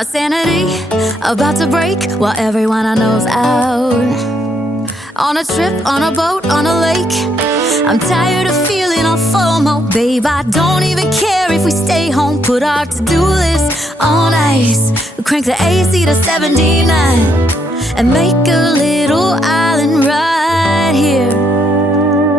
My sanity about to break while everyone I know's out. On a trip, on a boat, on a lake. I'm tired of feeling all FOMO, babe. I don't even care if we stay home. Put our to-do list on ice. Crank the AC to 79 and make a little island right here.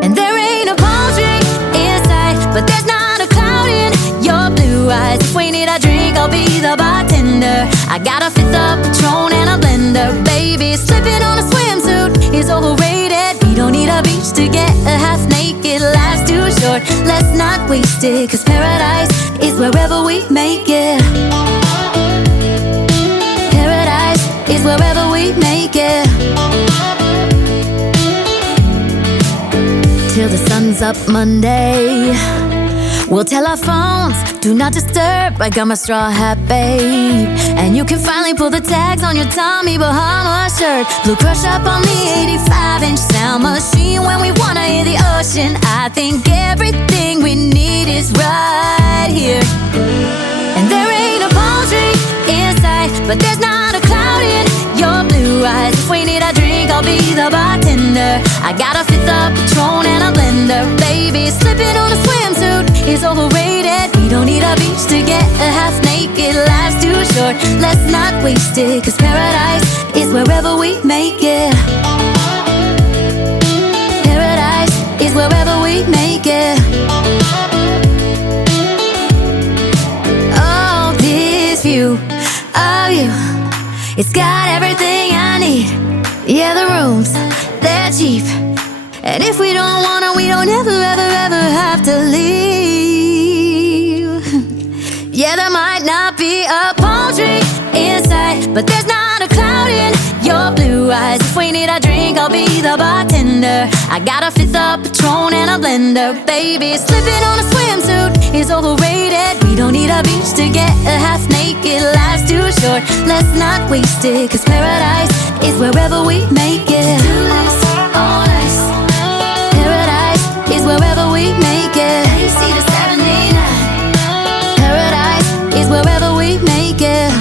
And there ain't a palm tree in sight, but there's not a cloud in your blue eyes. If we need a drink, I'll be the bartender. I got a fifth of Patron and a blender. Baby, slipping on a swimsuit is overrated. We don't need a beach to get a half naked. Life's too short, let's not waste it. Cause paradise is wherever we make it. Paradise is wherever we make it. Till the sun's up Monday, we'll tell our phones, do not disturb. I got my straw hat, babe. And you can finally pull the tags on your Tommy Bahama shirt. Blue crush up on the 85-inch sound machine. When we wanna hear the ocean, I think everything we need is right here. And there ain't a palm tree in sight, but there's not a cloud in your blue eyes. If we need a drink, I'll be the bartender. I got a fifth of Patron and a blender. Baby, slipping on a swimsuit is overrated. We don't need a beach to get a half naked. Life's too short, let's not waste it. Cause paradise is wherever we make it. Paradise is wherever we make it. Oh, this view of you, it's got everything I need. Yeah, the rooms, they're cheap. And if we don't wanna, we don't ever, ever, ever have to leave. Yeah, there might not be a palm tree in sight, but there's not a cloud in your blue eyes. If we need a drink, I'll be the bartender. I got a fifth of Patron and a blender. Baby, slipping on a swimsuit is overrated. We don't need a beach to get a half naked. Life's too short, let's not waste it. Cause paradise is wherever we make it. All nice. Paradise is wherever we make it. AC to 79. Paradise is wherever we make it.